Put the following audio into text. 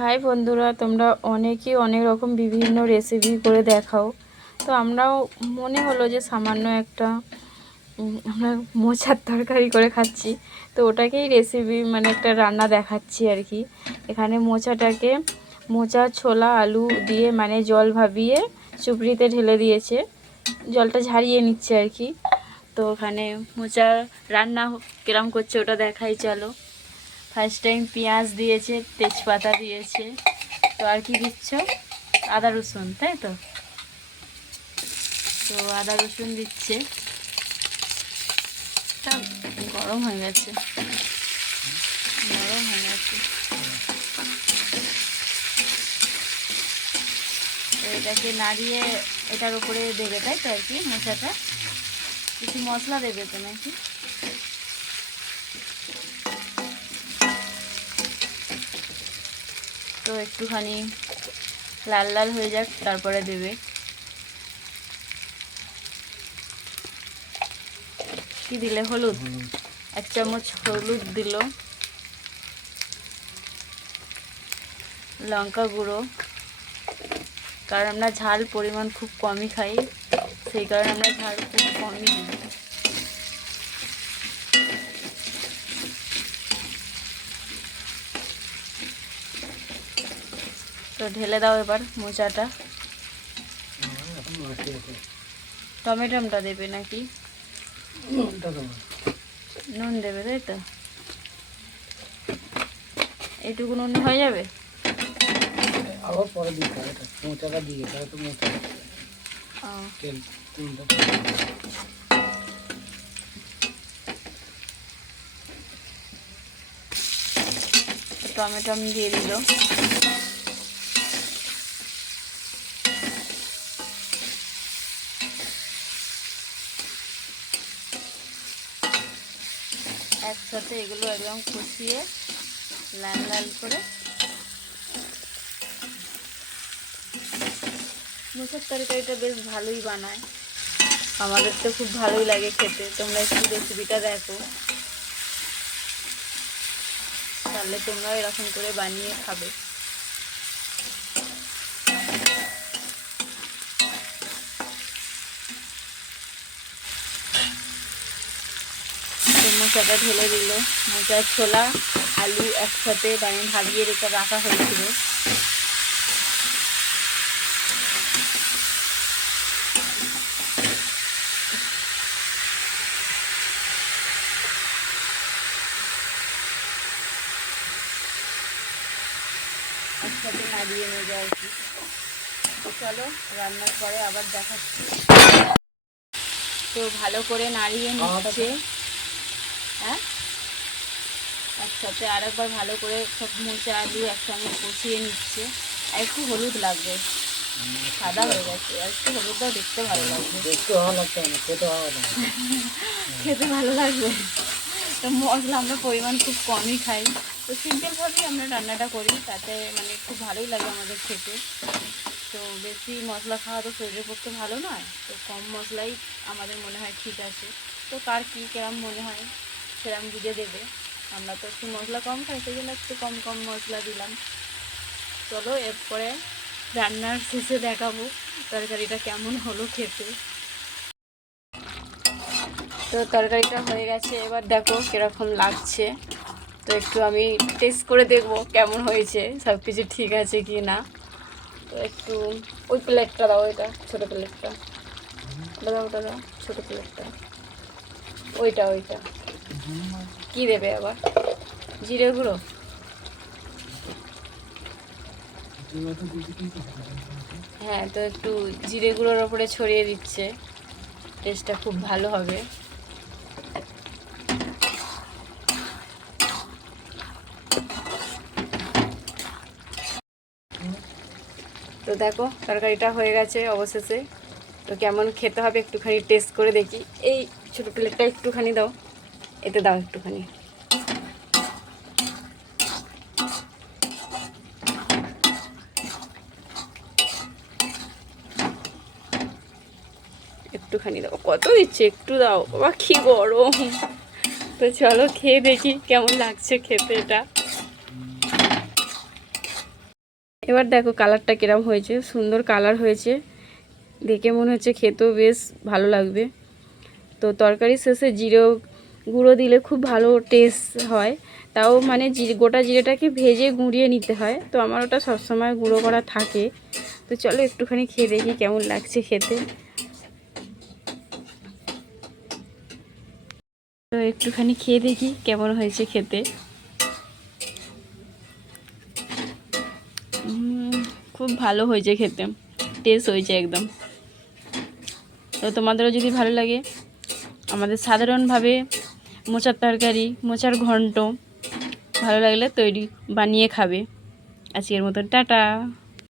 High বন্ধুরা, তোমরা অনেকেই অনেক রকম বিভিন্ন রেসিপি করে দেখাও। তো আমরাও মনে হলো যে সামান্য একটা আমরা মোচার তরকারি করে খাচ্ছি, তো ওটাকেই রেসিপি মানে একটা রান্না দেখাচ্ছি আর কি। এখানে মোচা ছোলা আলু দিয়ে মানে জল ভাবিয়ে চুপড়িতে ঢেলে দিয়েছে, জলটা ঝারিয়ে নিচ্ছে আর কি। তো ওখানে মোচা রান্না কিরম করছে ওটা দেখাই, চলো। ফার্স্ট টাইম পেঁয়াজ দিয়েছে, তেজপাতা দিয়েছে, তো আর কি দিচ্ছ? আদা রসুন, তাই তো? তো আদা রসুন দিচ্ছে। তা গরম হয়ে গেছে, গরম হয়ে গেছে। তো এটাকে নাড়িয়ে এটার উপরে দেবে, তাই তো আর কি। মোচাটা কিছু মশলা দেবে তো নাকি? তো একটুখানি লাল লাল হয়ে যাক, তারপরে দেবে। কি দিলে? হলুদ, 1 চামচ হলুদ দিল। লঙ্কা গুঁড়ো, কারণ আমরা ঝাল পরিমাণ খুব কমই খাই, সেই কারণে আমরা ঝাল খুব কমই দিই। তো ঢেলে দাও এবার মোচাটা। টমেটোটা দেবে নাকি? নুন দেবে, তাই তো? এইটুকু নুন হয়ে যাবে? আবার পরে দিতে হবে, মোচাটা দিয়ে তাহলে তো মোচা তেল টমেটো দিয়ে দিল। একসাথে এগুলো একদম কষিয়ে লাল লাল করে। মোচার তরকারিটা বেশ ভালোই বানায়, আমাদের তো খুব ভালোই লাগে খেতে। তোমরা একটু রেসিপিটা দেখো, তাহলে তোমরাও এরকম করে বানিয়ে খাবে। তো মোচাটা ঢেলে দিল। মোচার ছোলা আলু একসাথে বানিয়ে ভাবিয়ে রেখে রাখা হয়েছিল। একসাথে নাড়িয়ে নেবে আর কি। তো চলো রান্নার পরে আবার দেখাচ্ছি। তো ভালো করে নাড়িয়ে নিচ্ছে। হ্যাঁ, একসাথে আরেকবার ভালো করে সব মোচা আলু একসঙ্গে কষিয়ে নিচ্ছে। আর একটু হলুদ লাগবে, সাদা হয়ে গেছে, আর একটু হলুদটাও দেখতে ভালো লাগবে। একটু ভালো লাগছে না, খেতে ভালো লাগবে। খেতে ভালো লাগবে। তো মশলা আমরা পরিমাণ খুব কমই খাই, তো সিম্পলভাবেই আমরা রান্নাটা করি, তাতে মানে খুব ভালোই লাগে আমাদের খেতে। তো বেশি মশলা খাওয়া তো শরীরের পক্ষে ভালো নয়, তো কম মশলাই আমাদের মনে হয় ঠিক আছে। তো কার কী কেরম মনে হয় সেরকম বুঝে দেবে। আমরা তো একটু মশলা কম খাই, সেই জন্য একটু কম কম মশলা দিলাম। চলো এরপরে রান্নার শেষে দেখাবো তরকারিটা কেমন হলো খেতে। তো তরকারিটা হয়ে গেছে, এবার দেখো কীরকম লাগছে। তো একটু আমি টেস্ট করে দেখবো কেমন হয়েছে, সব কিছু ঠিক আছে কি না। তো একটু ওই প্লেটটা দাও, ওইটা ছোটো প্লেটটা দাও, ওটা দাও, ছোটো প্লেটটা, ওইটা ওইটা। কী দেবে আবার? জিরে গুঁড়ো? হ্যাঁ, তো একটু জিরে গুঁড়োর ওপরে ছড়িয়ে দিচ্ছে, টেস্টটা খুব ভালো হবে। তো দেখো তরকারিটা হয়ে গেছে অবশেষে। তো কেমন খেতে হবে একটুখানি টেস্ট করে দেখি। এই ছোটো প্লেটটা একটুখানি দাও, এতে দাও একটুখানি। একটুখানি দাও, কত দিচ্ছে, একটু দাও বাবা, কি গরম। তো চলো খেয়ে দেখি কেমন লাগছে খেতে এটা। এবার দেখো কালারটা কিরম হয়েছে, সুন্দর কালার হয়েছে, দেখে মনে হচ্ছে খেতেও বেশ ভালো লাগবে। তো তরকারি শেষে জিরে গুঁড়ো দিলে খুব ভালো টেস্ট হয়, তাও মানে গোটা জিরেটাকে ভেজে গুঁড়িয়ে নিতে হয়, তো আমার ওটা সবসময় গুঁড়ো করা থাকে। তো চলো একটুখানি খেয়ে দেখি কেমন লাগছে খেতে। তো একটুখানি খেয়ে দেখি কেমন হয়েছে খেতে। খুব ভালো হয়েছে খেতে, টেস্ট হয়েছে একদম। তো তোমাদেরও যদি ভালো লাগে আমাদের সাধারণভাবে মোচার তরকারি, মোচার ঘন্ট ভালো লাগলে বানিয়ে খাবে। আজকের মতন টাটা।